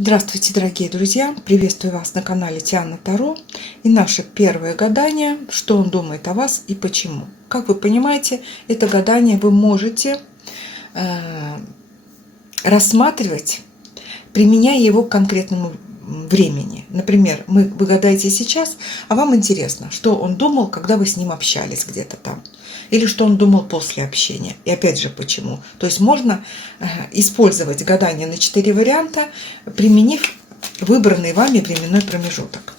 Здравствуйте, дорогие друзья! Приветствую вас на канале Тиана Таро. И наше первое гадание, что он думает о вас и почему. Как вы понимаете, это гадание вы можете рассматривать, применяя его к конкретному времени. Например, вы гадаете сейчас, а вам интересно, что он думал, когда вы с ним общались где-то там. Или что он думал после общения. И опять же, почему. То есть можно использовать гадание на 4 варианта, применив выбранный вами временной промежуток.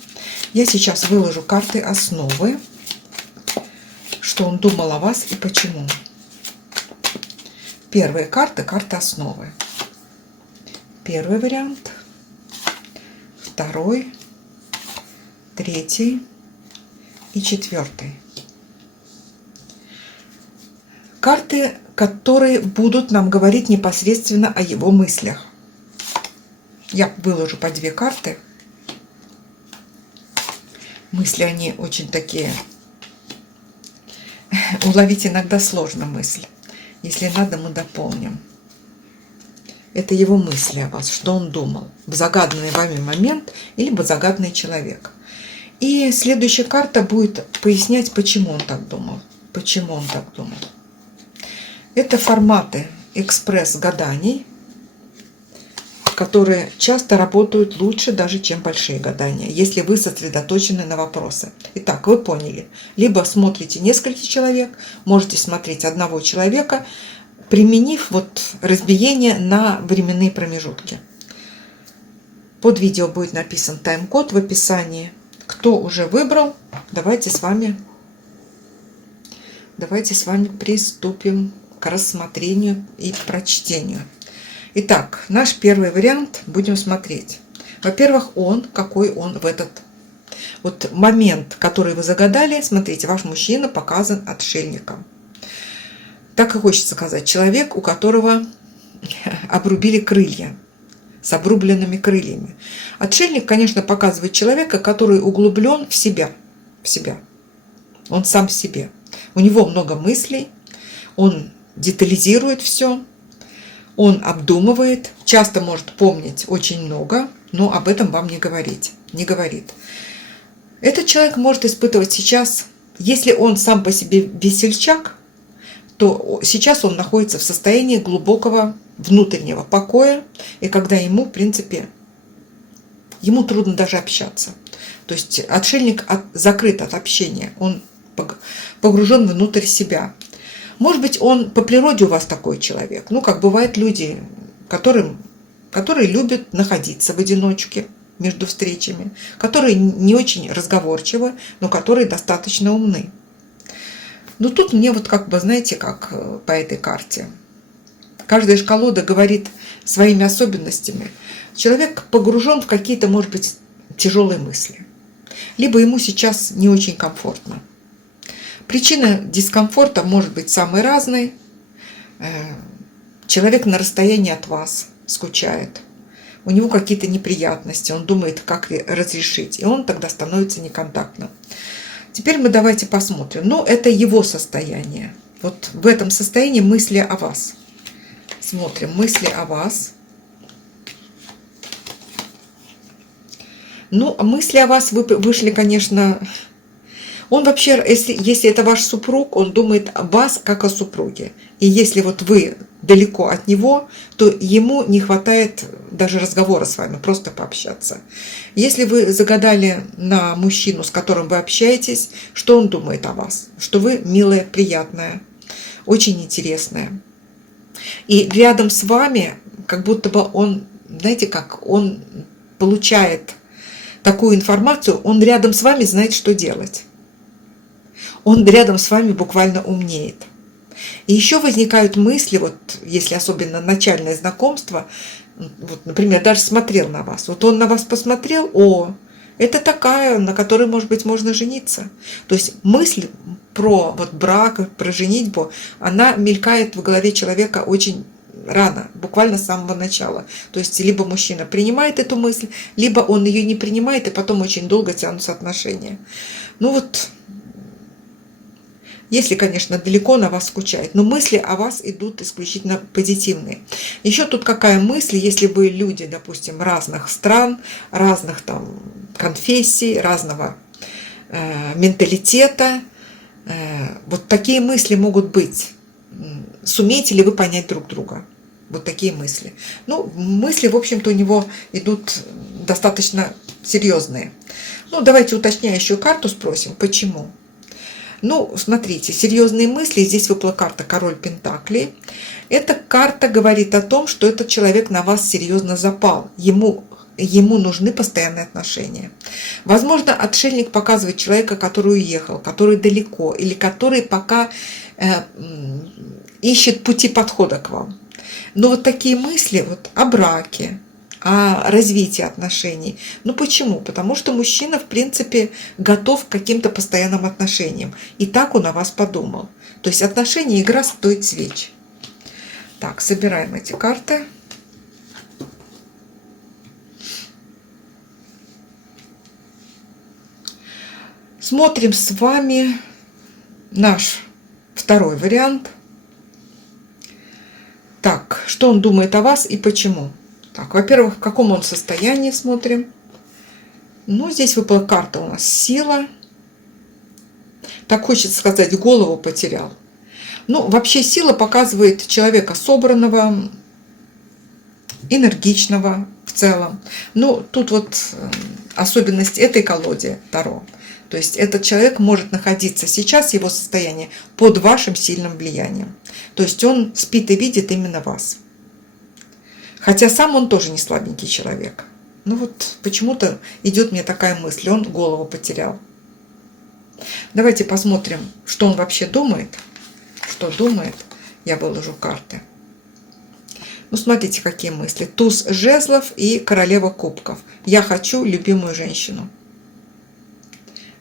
Я сейчас выложу карты основы, что он думал о вас и почему. Первая карта – карта основы. Первый вариант, второй, третий и четвертый. Карты, которые будут нам говорить непосредственно о его мыслях. Я выложу по 2 карты. Мысли, они очень такие. Уловить иногда сложно мысль. Если надо, мы дополним. Это его мысли о вас, что он думал в загаданный вами момент, либо загаданный человек. И следующая карта будет пояснять, почему он так думал. Почему он так думал. Это форматы экспресс-гаданий, которые часто работают лучше даже, чем большие гадания, если вы сосредоточены на вопросы. Итак, вы поняли. Либо смотрите несколько человек, можете смотреть одного человека, применив разбиение на временные промежутки. Под видео будет написан тайм-код в описании. Кто уже выбрал, давайте с вами приступим к рассмотрению и прочтению. Итак, наш первый вариант будем смотреть. Во-первых, какой он в этот момент, который вы загадали. Смотрите, ваш мужчина показан отшельником. Так и хочется сказать, человек, у которого обрубили крылья, с обрубленными крыльями. Отшельник, конечно, показывает человека, который углублен в себя. Он сам в себе. У него много мыслей, он детализирует все, он обдумывает, часто может помнить очень много, но об этом вам не говорит. Этот человек может испытывать сейчас, если он сам по себе весельчак, то сейчас он находится в состоянии глубокого внутреннего покоя, и когда ему, в принципе, ему трудно даже общаться. То есть отшельник закрыт от общения, он погружен внутрь себя. Может быть, он по природе у вас такой человек. Как бывают люди, которые любят находиться в одиночке между встречами, которые не очень разговорчивы, но которые достаточно умны. Но тут мне знаете, как по этой карте. Каждая шкалода говорит своими особенностями. Человек погружен в какие-то, может быть, тяжелые мысли. Либо ему сейчас не очень комфортно. Причина дискомфорта может быть самой разной. Человек на расстоянии от вас скучает. У него какие-то неприятности. Он думает, как разрешить. И он тогда становится неконтактным. Теперь мы давайте посмотрим. Это его состояние. В этом состоянии мысли о вас. Смотрим мысли о вас. Мысли о вас вышли, конечно... Он вообще, если это ваш супруг, он думает о вас как о супруге. И если вы далеко от него, то ему не хватает даже разговора с вами, просто пообщаться. Если вы загадали на мужчину, с которым вы общаетесь, что он думает о вас? Что вы милая, приятная, очень интересная. И рядом с вами, как будто бы он, знаете как, он получает такую информацию, он рядом с вами знает, что делать. Он рядом с вами буквально умнеет. И еще возникают мысли, если особенно начальное знакомство, например, даже смотрел на вас. Он на вас посмотрел, это такая, на которой, может быть, можно жениться. То есть мысль про брак, про женитьбу, она мелькает в голове человека очень рано, буквально с самого начала. То есть либо мужчина принимает эту мысль, либо он ее не принимает, и потом очень долго тянутся отношения. Если, конечно, далеко на вас скучает. Но мысли о вас идут исключительно позитивные. Еще тут какая мысль, если вы люди, допустим, разных стран, разных там конфессий, разного менталитета, вот такие мысли могут быть. Сумеете ли вы понять друг друга? Вот такие мысли. Ну, мысли, в общем-то, у него идут достаточно серьезные. Ну, давайте уточняющую карту спросим, почему. Ну, смотрите, серьезные мысли. Здесь выпала карта Король Пентаклей. Эта карта говорит о том, что этот человек на вас серьезно запал. Ему нужны постоянные отношения. Возможно, отшельник показывает человека, который уехал, который далеко, или который пока ищет пути подхода к вам. Но вот такие мысли вот о браке, о развитии отношений. Ну почему? Потому что мужчина, в принципе, готов к каким-то постоянным отношениям. И так он о вас подумал. То есть отношения, игра стоит свеч. Так, собираем эти карты. Смотрим с вами наш второй вариант. Так, что он думает о вас и почему? Так, во-первых, в каком он состоянии смотрим. Ну, здесь выпала карта у нас сила. Так хочется сказать, голову потерял. Ну, вообще сила показывает человека собранного, энергичного в целом. Ну, тут вот особенность этой колоде Таро. То есть этот человек может находиться сейчас, его состояние, под вашим сильным влиянием. То есть он спит и видит именно вас. Хотя сам он тоже не слабенький человек. Ну вот почему-то идет мне такая мысль, он голову потерял. Давайте посмотрим, что он вообще думает. Что думает? Я выложу карты. Ну смотрите, какие мысли. Туз жезлов и королева кубков. Я хочу любимую женщину.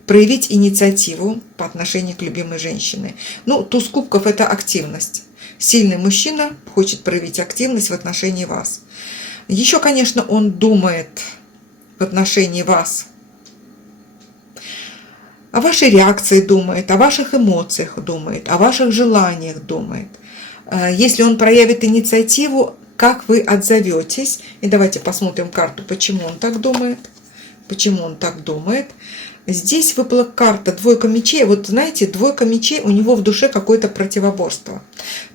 Проявить инициативу по отношению к любимой женщине. Ну, туз кубков – это активность. Сильный мужчина хочет проявить активность в отношении вас. Еще, конечно, он думает в отношении вас о вашей реакции, думает, о ваших эмоциях думает, о ваших желаниях думает. Если он проявит инициативу, как вы отзоветесь? И давайте посмотрим карту, почему он так думает. Почему он так думает? Здесь выпала карта двойка мечей. Вот знаете, двойка мечей, у него в душе какое-то противоборство.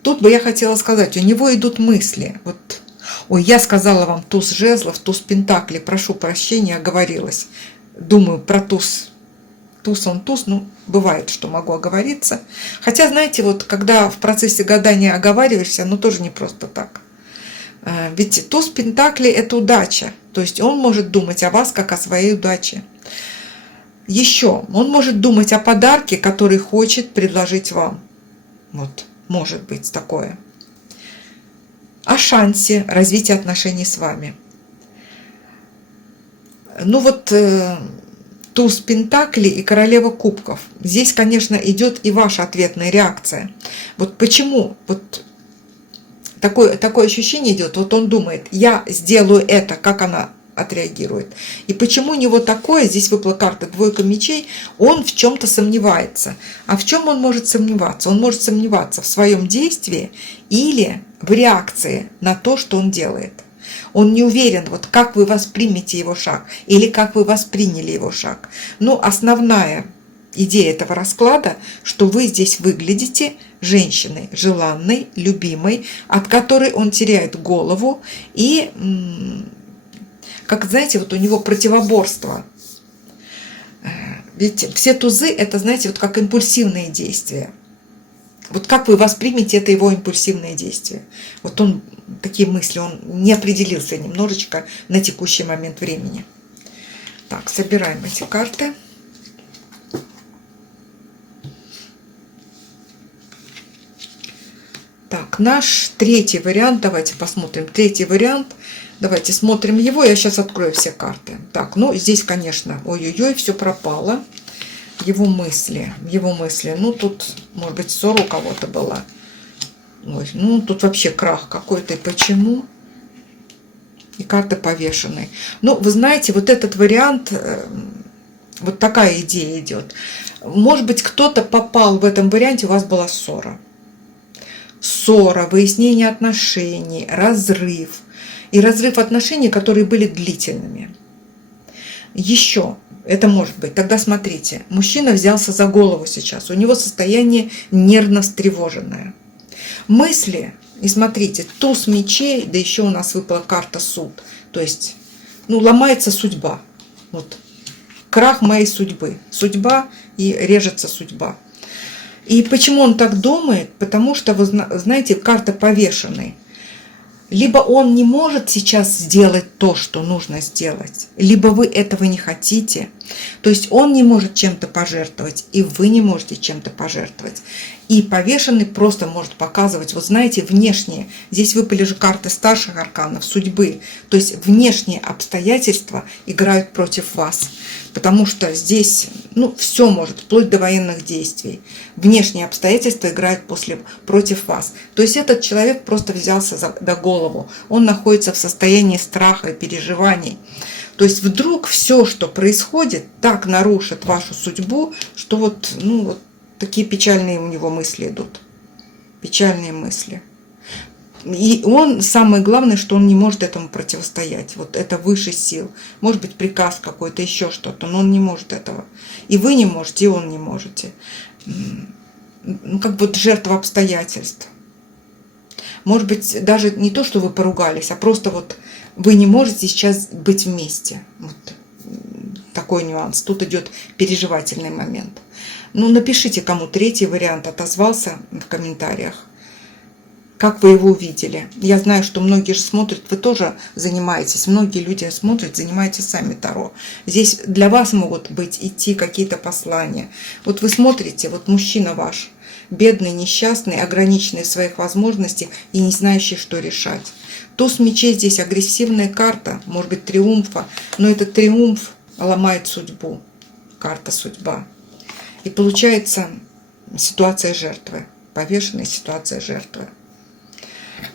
Тут бы я хотела сказать, у него идут мысли. Вот, ой, я сказала вам туз жезлов, туз пентаклей. Прошу прощения, оговорилась. Думаю про туз. Туз он туз, ну, бывает, что могу оговориться. Хотя, знаете, вот когда в процессе гадания оговариваешься, ну, тоже не просто так. Ведь туз пентаклей – это удача. То есть он может думать о вас, как о своей удаче. Еще он может думать о подарке, который хочет предложить вам. Вот, может быть такое. О шансе развития отношений с вами. Ну вот, туз пентаклей и королева кубков. Здесь, конечно, идет и ваша ответная реакция. Вот почему вот такое ощущение идет, вот он думает, я сделаю это, как она отреагирует. И почему у него такое, здесь выпала карта двойка мечей, он в чем-то сомневается. А в чем он может сомневаться? Он может сомневаться в своем действии или в реакции на то, что он делает. Он не уверен, вот как вы воспримете его шаг или как вы восприняли его шаг. Но основная идея этого расклада, что вы здесь выглядите женщиной, желанной, любимой, от которой он теряет голову и как, знаете, вот у него противоборство. Ведь все тузы – это, знаете, вот как импульсивные действия. Вот как вы воспримете это его импульсивное действие. Вот он, такие мысли, он не определился немножечко на текущий момент времени. Так, собираем эти карты. Так, наш третий вариант, давайте посмотрим. Третий вариант. Давайте смотрим его. Я сейчас открою все карты. Так, ну здесь, конечно, ой-ой-ой, все пропало. Его мысли. Ну тут, может быть, ссора у кого-то была. Ой, ну тут вообще крах какой-то. И почему? И карты повешенные. Ну, вы знаете, вот этот вариант Вот такая идея идет. Может быть, кто-то попал в этом варианте, у вас была ссора. Ссора, выяснение отношений, разрыв. И разрыв отношений, которые были длительными. Еще, это может быть, тогда смотрите, мужчина взялся за голову сейчас, у него состояние нервно встревоженное. Мысли, и смотрите, туз мечей, да еще у нас выпала карта суд, то есть, ломается судьба, вот, крах моей судьбы, судьба и режется судьба. И почему он так думает? Потому что, вы знаете, карта повешенной. Либо он не может сейчас сделать то, что нужно сделать, либо вы этого не хотите. То есть он не может чем-то пожертвовать, и вы не можете чем-то пожертвовать. И повешенный просто может показывать, вот знаете, внешние. Здесь выпали же карты старших арканов, судьбы. То есть внешние обстоятельства играют против вас. Потому что здесь, все может, вплоть до военных действий. Внешние обстоятельства играют против вас. То есть этот человек просто взялся за голову. Он находится в состоянии страха и переживаний. То есть вдруг все, что происходит, так нарушит вашу судьбу, что вот такие печальные у него мысли идут. Печальные мысли. И он, самое главное, что он не может этому противостоять. Вот это выше сил. Может быть, приказ какой-то, еще что-то, но он не может этого. И вы не можете, и он не можете. Как вот жертва обстоятельств. Может быть, даже не то, что вы поругались, а просто вот вы не можете сейчас быть вместе. Вот такой нюанс. Тут идет переживательный момент. Напишите, кому третий вариант отозвался в комментариях. Как вы его увидели? Я знаю, что многие же смотрят, вы тоже занимаетесь, многие люди смотрят, занимаетесь сами Таро. Здесь для вас могут идти какие-то послания. Вот вы смотрите, вот мужчина ваш, бедный, несчастный, ограниченный в своих возможностях и не знающий, что решать. Туз мечей здесь агрессивная карта, может быть, триумфа, но этот триумф ломает судьбу, карта судьба. И получается ситуация жертвы, повешенная ситуация жертвы.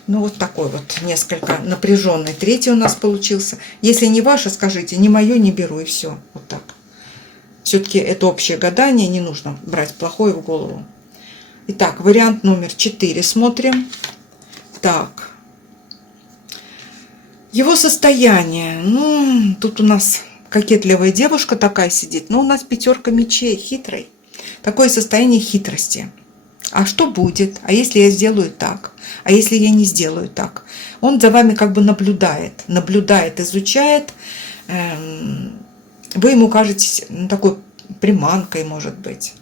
Вот такой вот несколько напряженный. Третий у нас получился. Если не ваше, скажите, не мое, не беру, и все. Вот так. Все-таки это общее гадание, не нужно брать плохое в голову. Итак, вариант номер 4 смотрим. Так. Его состояние. Тут у нас кокетливая девушка такая сидит, но у нас 5 мечей, хитрой. Такое состояние хитрости. А что будет? А если я сделаю так? А если я не сделаю так? Он за вами как бы наблюдает, изучает. Вы ему кажетесь такой приманкой, может быть.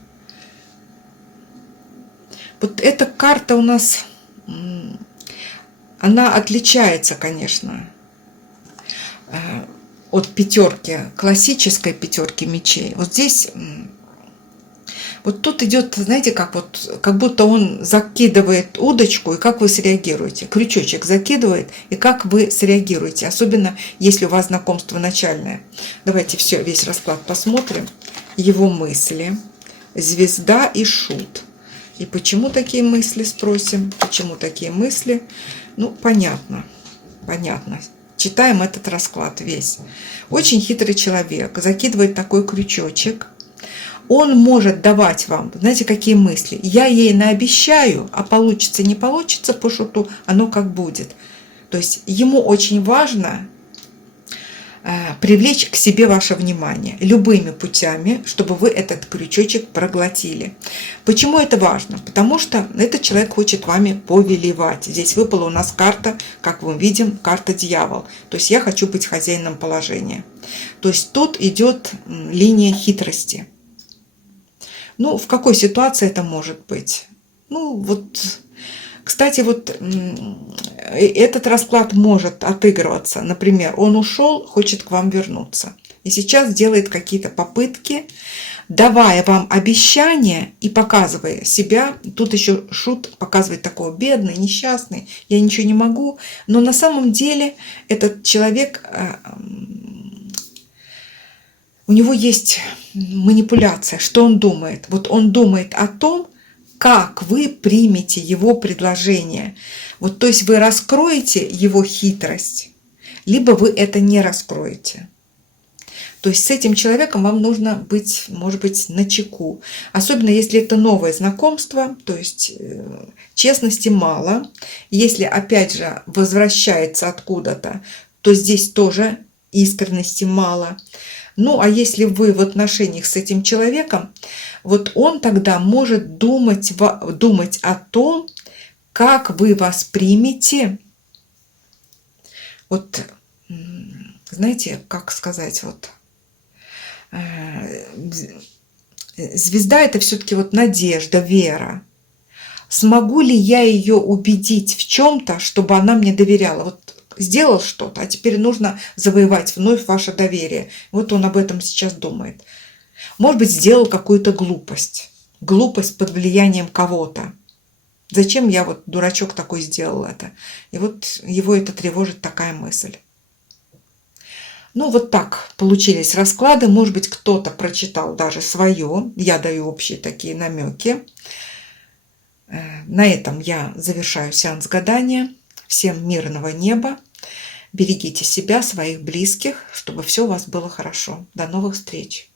Вот эта карта у нас, она отличается, конечно, от пятерки, классической 5 мечей. Вот здесь... Вот тут идет, знаете, как будто он закидывает удочку, и как вы среагируете. Крючочек закидывает, и как вы среагируете. Особенно, если у вас знакомство начальное. Давайте весь расклад посмотрим. Его мысли, звезда и шут. И почему такие мысли, спросим. Почему такие мысли? Понятно. Читаем этот расклад весь. Очень хитрый человек. Закидывает такой крючочек. Он может давать вам, знаете, какие мысли. Я ей наобещаю, а получится, не получится по шуту, оно как будет. То есть ему очень важно привлечь к себе ваше внимание любыми путями, чтобы вы этот крючочек проглотили. Почему это важно? Потому что этот человек хочет вами повелевать. Здесь выпала у нас карта, как мы видим, карта дьявол. То есть я хочу быть хозяином положения. То есть тут идет линия хитрости. В какой ситуации это может быть? Кстати, этот расклад может отыгрываться. Например, он ушел, хочет к вам вернуться. И сейчас делает какие-то попытки, давая вам обещания и показывая себя. Тут еще шут показывает такого бедный, несчастный, я ничего не могу. Но на самом деле этот человек... У него есть манипуляция. Что он думает? Вот он думает о том, как вы примете его предложение. То есть вы раскроете его хитрость, либо вы это не раскроете. То есть с этим человеком вам нужно быть, может быть, начеку. Особенно если это новое знакомство, то есть честности мало. Если, опять же, возвращается откуда-то, то здесь тоже искренности мало. Ну, а если вы в отношениях с этим человеком, вот он тогда может думать о том, как вы воспримете, вот, знаете, как сказать, вот, звезда – это все-таки вот надежда, вера. Смогу ли я ее убедить в чем-то, чтобы она мне доверяла? Вот сделал что-то, а теперь нужно завоевать вновь ваше доверие. Вот он об этом сейчас думает. Может быть, сделал какую-то глупость. Глупость под влиянием кого-то. Зачем я вот, дурачок такой, сделал это? И вот его это тревожит, такая мысль. Ну, вот так получились расклады. Может быть, кто-то прочитал даже свое. Я даю общие такие намеки. На этом я завершаю сеанс гадания. Всем мирного неба. Берегите себя, своих близких, чтобы все у вас было хорошо. До новых встреч!